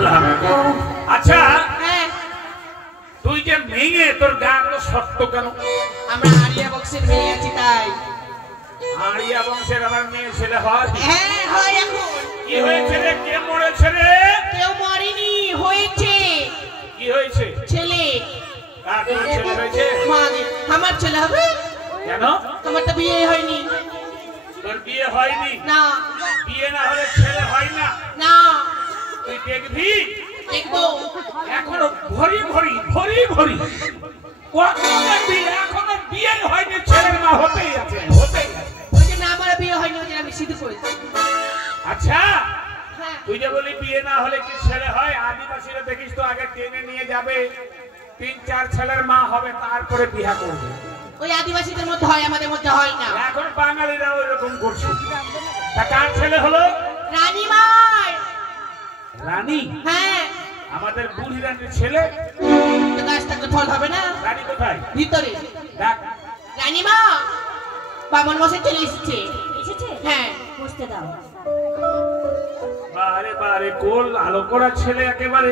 বুঝলাম। আচ্ছা তুই যে মেয়ে, তোর গা এত শক্ত কেন? আমরা আরিয়া বংশের মেয়ে আছি তাই। আরিয়া বংশের আমার মেয়ে ছেলে হয়? হ্যাঁ হয়। এখন কি হয়েছে রে? কে মরেছে রে? কেউ মরেনি, হয়েছে। কি হয়েছে? ছেলে। কার ছেলে হয়েছে? আমার ছেলে হবে। কেন? তোমার তো বিয়ে হয়নি। তোর বিয়ে হয়নি? না। বিয়ে না হলে ছেলে হয় না? না। তুই দেখবি? দেখবো। এখনো ভরি ভরি ভরি ভরি এখনো বিয়ে হয়নি, ছেলের মা হতেই আছে, হতেই আছে। ওই যে না, আমার বিয়ে হয়নি, ওই যে আমি সিদ্ধ করেছি। আচ্ছা তুই যে বলি বিয়ে না হলে কি ছেলে হয়? আদিবাসীরা দেখিস তো আগে টেনে নিয়ে যাবে, 3-4 ছেলের মা হবে, তারপরে বিয়ে করবে। ওই আদিবাসীদের মধ্যে হয়, আমাদের মধ্যে হয় না। এখন বাঙালিরা ওই রকম করছে। তা কার ছেলে হলো? রানীমার। রানী? হ্যাঁ। আমাদের বুড়ি রানীর ছেলে। তো গাছ থাকলে ফল হবে না। রানী কোথায়? ভিতরে। দেখ রানীমা, বামন মশাই চলে এসেছে। এসেছে? হ্যাঁ। বসতে দাও। বারে বারে কোল আলো করা ছেলে একেবারে।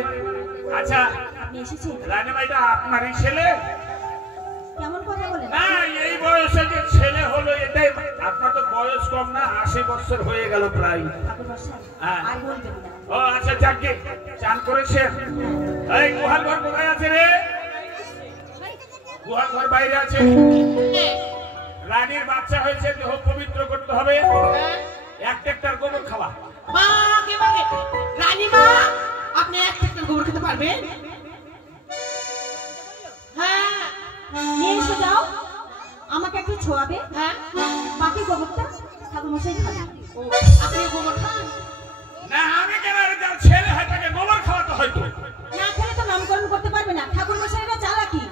আচ্ছা আপনি এসেছেন? রানীমাইটা আপনারই ছেলে? কেমন কথা বলেন? না, এই বয়সে যে ছেলে হলো এটাই। আপনার তো বয়স কম না, 80 বছর হয়ে গেল প্রায়। ঠাকুরমশাই, হ্যাঁ। আর বলবেন না। ও আচ্ছা, যাকে চান করেছেন। এই গুহাল ঘর কোথায় আছে রে? গুহাল ঘর বাইরে আছে। রানীর বাচ্চা হয়েছে, দেহ পবিত্র করতে হবে, একটা গোবর খাওয়া। মা কে বলে? রানীমা, আপনি একটা গোবর খেতে পারবেন? হ্যাঁ। নিয়ে এসে যাও, আমাকে একটু ছোঁয়াবে। হ্যাঁ। বাকি গোবরটা ঠাকুরমশাই খাবে। আপনি গোবর খান? না, আমি কেন? যার ছেলে হয় তাকে গোবর খাওয়াতে হয়তো। না খেলে তো নামকরণ করতে পারবে না। ঠাকুরমশাইরা চালাকি।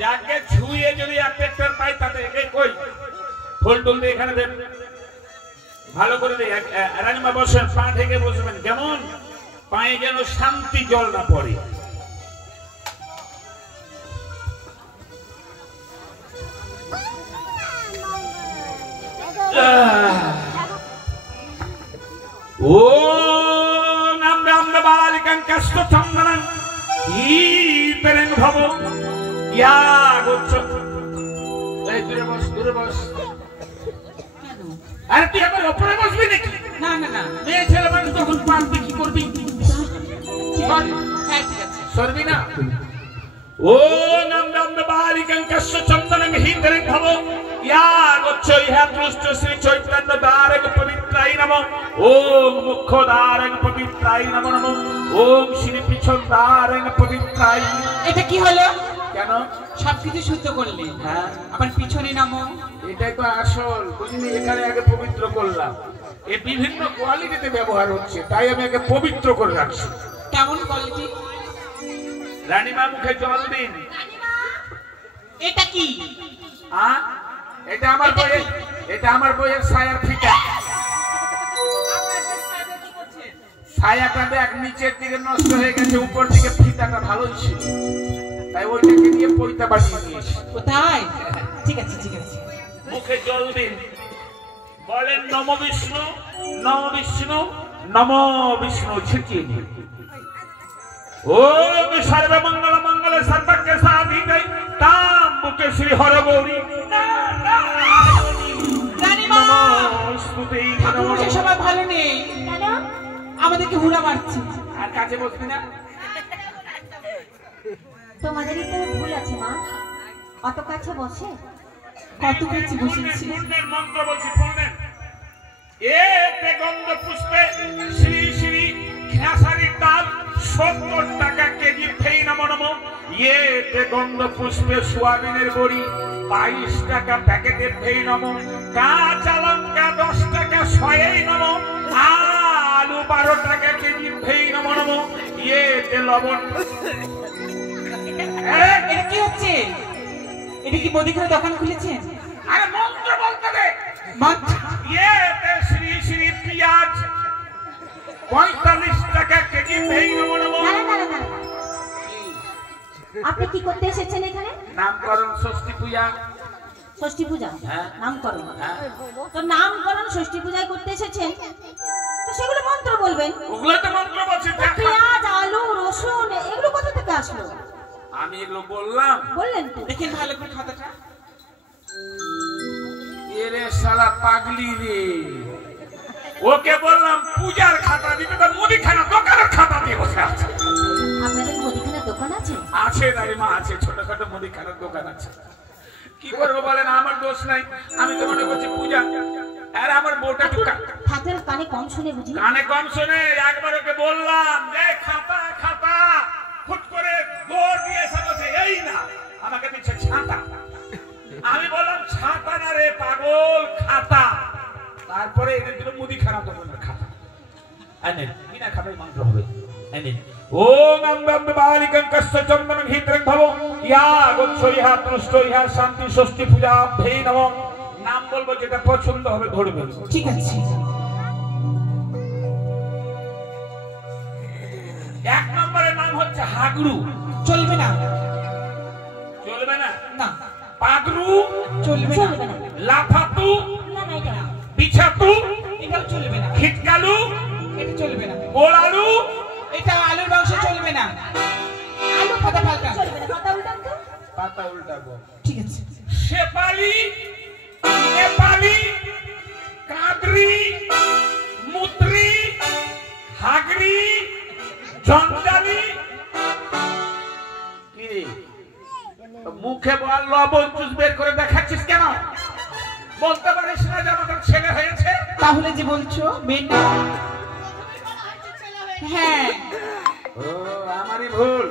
যাকে ছুঁয়ে যদি একটা পাই তাদেরকে কই ফুল টুল দিয়ে এখানে দেন, ভালো করে দেয়। রানীমা বসেন, পা থেকে বসবেন, কেমন পায়ে যেন শান্তি জল না পড়ে। ও নাম রাম বালিকাং কষ্ট চন্দনং ইতরেং ভব ইয়া গোচ্ছ। এই দূরে বস, দূরে বস। আরে তুই আমার উপরে বসবি নাকি? না না না, মেয়ে ছেলে মানুষ তখন পারবি, কি করবি? হ্যাঁ ঠিক আছে। সরবি না? ও নাম রাম বালিকাং কষ্ট চন্দনং ইতরেং ভব ইয়া গোচ্ছ ইহা দৃষ্ট শ্রী চৈতন্য দ্বারক পবিত্রায় নমঃ। ওম মুখ্য দ্বারক পবিত্রায় নমঃ নমঃ। ওম শ্রী পিছন দ্বারক পবিত্রায়। এটা কি হলো? কেন? সবকিছু শুদ্ধ করলে, হ্যাঁ, আবার পিছনে নামো। এটাই তো আসল। বুঝলি, এখানে আগে পবিত্র করলাম। এ বিভিন্ন কোয়ালিটিতে ব্যবহার হচ্ছে, তাই আমি আগে পবিত্র করে রাখছি। কেমন কোয়ালিটি? রানীমা মুখে জল দিন। এটা কি? এটা আমার বইয়ের, এটা আমার বইয়ের ছায়ার ফিতা। ছায়াটা দেখ নিচের দিকে নষ্ট হয়ে গেছে, উপর দিকে ফিতাটা ভালোই ছিল, তাই ওইটাকে নিয়ে পইতা বানিয়ে নিয়েছি। কোথায়? ঠিক আছে ঠিক আছে। মুখে জল দিন, বলেন নম বিষ্ণু, নম বিষ্ণু, নম বিষ্ণু, ছিটিয়ে দিন। ওম সর্ব মঙ্গল মঙ্গল সর্বজ্ঞ সাধিকাই তাম মুখে শ্রী হর গৌরী রানীমা, ঠাকুরমশাই সবাই ভালো নেই, কেন? আমাদেরকে হুড়া মারছে। আর কাছে বসবি না? তোমাদেরই তো ভুল আছে মা, অত কাছে বসে। কত কাছে বসেছি। পূর্ণের মন্ত্র বলছি, পূর্ণের। এতে গন্ধ পুষ্পে শ্রী শ্রী খেসারির ডাল 70 টাকা কেজি, ফেই নমো নমো। এতে গন্ধ পুষ্পে সোয়াবিনের বড়ি 22 টাকা প্যাকেটে, ফেই নমো। কাঁচা লঙ্কা 10 টাকা শয়ে নমো। আলু 12 টাকা কেজি, ফেই নমো নমো। এতে লবণ। এটা কি হচ্ছে? এটা কি মুদিখানা দোকান খুলেছেন? আরে মন্ত্র বলতে দে। মন্ত্র? এতে শ্রী শ্রী পেঁয়াজ 45 টাকা কেজি, ফেই নমো নমো। আপনি কি করতে এসেছেন এখানে? নামকরণ ষষ্ঠী পূজা। ষষ্ঠী পূজা? হ্যাঁ। নামকরণ? হ্যাঁ। তো নামকরণ ষষ্ঠী পূজায় করতে এসেছেন, তো সেগুলো মন্ত্র বলবেন? ওগুলো তো মন্ত্র বলছি। পেঁয়াজ, আলু, রসুন এগুলো কোথা থেকে আসলো? আমি এগুলো বললাম। বললেন তো? দেখেন ভালো করে খাতাটা। এরে শালা পাগলি রে, ওকে বললাম পূজার খাতা দিতে, তো মুদিখানা দোকানের খাতা দিয়ে বসে আছে। আপনাদের মুদিখানার দোকান আছে? আছে দাঁড়িমা, আছে, ছোটখাটো মুদিখানার দোকান আছে। কি করবো বলেন, আমার দোষ নাই। আমি তো মনে করছি পূজা, আর আমার বউটা একটু হাতের কানে কম শুনে বুঝি? কানে কম শুনে। একবার ওকে বললাম যে খাতা খাতা, ফুট করে দৌড় দিয়ে এসে বসে এই না, আমাকে দিচ্ছে ছাতা। আমি বললাম ছাতা না রে পাগল, খাতা। তারপরে এদের দিল মুদিখানা দোকানের খাতা। আনেন, বিনা খাতায় মন্ত্র হবে। আনেন, ওম আম্বাম বালিকাং কস্য চন্দনং হিতরং ভব ইয়া গোচ্ছ ইহা তুষ্ট ইহা শান্তি ষষ্ঠী পূজা ভে নমঃ। নাম বলবো, যেটা পছন্দ হবে ধরবে। ঠিক আছে। এক নম্বরের নাম হচ্ছে হাগরু। চলবে না। চলবে না? না। পাগরু চলবে না। লাফাতু না না, এটা না। বিছাতু এটাও চলবে না। খিটকালু এটা চলবে না। গোলালু এটা আলুর মাংস চলবে না। আলু খাতা পাল্টা। চলবে না, পাতা উল্টান তো। পাতা উল্টাবো। ঠিক আছে। শেপালি, নেপালি, কাদরি, মুদ্রি, হাগরি, জঞ্জালি। কি রে, মুখে বল লবণ জুস বের করে দেখাচ্ছিস কেন? বলতে পারিস না যে আমাদের ছেলে হয়েছে? তাহলে যে বলছো মেন না। হ্যাঁ। ও আমারই ভুল।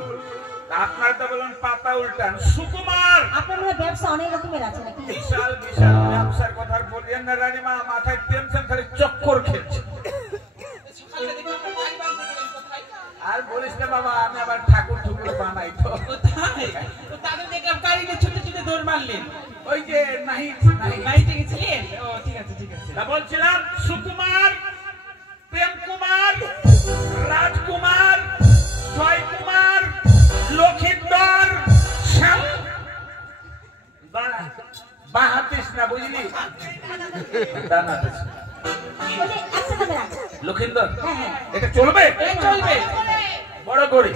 আপনার তো বলেন পাতা উল্টান। সুকুমার, আপনার মনে হয় ব্যবসা অনেক রকমের আছে নাকি? বিশাল বিশাল ব্যবসার কথা বলিয়েন না রানীমা, মাথায় টেনশন, খালি চক্কর খেলছে। আর বলিস না বাবা, আমি আবার ঠাকুর ঠুকুর বানাই তো। তাদের দেখলাম গাড়িতে ছুটে ছুটে দৌড় মারলেন। ওই যে নাহি বাড়িতে গেছিলেন? ও ঠিক আছে ঠিক আছে। তা বলছিলাম সুকুমার, প্রেম কুমার, রাজকুমার, জয়কুমার, লক্ষিন্দর, শ্যাম। বাহাতিস না, বুঝলি? দানাতিস না। বলি একটা নামে রাখো। লক্ষিন্দর, হ্যাঁ হ্যাঁ, এটা চলবে? চলবে। বড় করে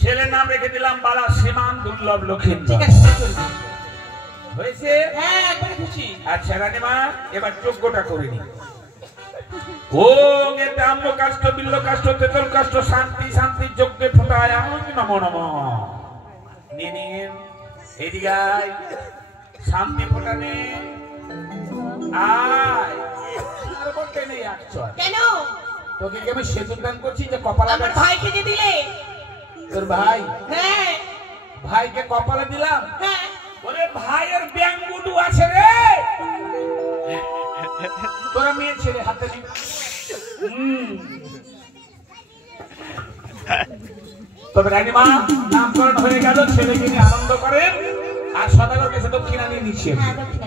ছেলের নাম রেখে দিলাম বালা সীমান দুর্লভ লক্ষিন্দর। ঠিক আছে চলবে। হয়েছে? হ্যাঁ একবারে খুশি। আচ্ছা রানীমা, এবার যজ্ঞটা করে নি। ওম এতে আম্র কাষ্ঠ, বিল্ল কাষ্ঠ, তেতল কাষ্ঠ, শান্তি শান্তি যজ্ঞে ফোটায় আনন্দ নমো নমঃ। নিন এদিকে আয়, শান্তি ফোটানে আয়। আর বলতে নেই আকচর। কেন? তোকে কি আমি সেতুর দান করছি যে কপালে আমার ভাইকে দিয়ে দিলে? তোর ভাই? হ্যাঁ ভাইকে কপালে দিলাম। হ্যাঁ। ওরে ভাইয়ের ব্যাঙ্গুডু আছে রে, তোরা মেয়ে ছেলে হাতে নি। তবে রানীমা নামকরণ হয়ে গেল, ছেলেকে নিয়ে আনন্দ করেন আর সদাগর কাছে দক্ষিণা নিয়ে নিচ্ছেন। হ্যাঁ দক্ষিণা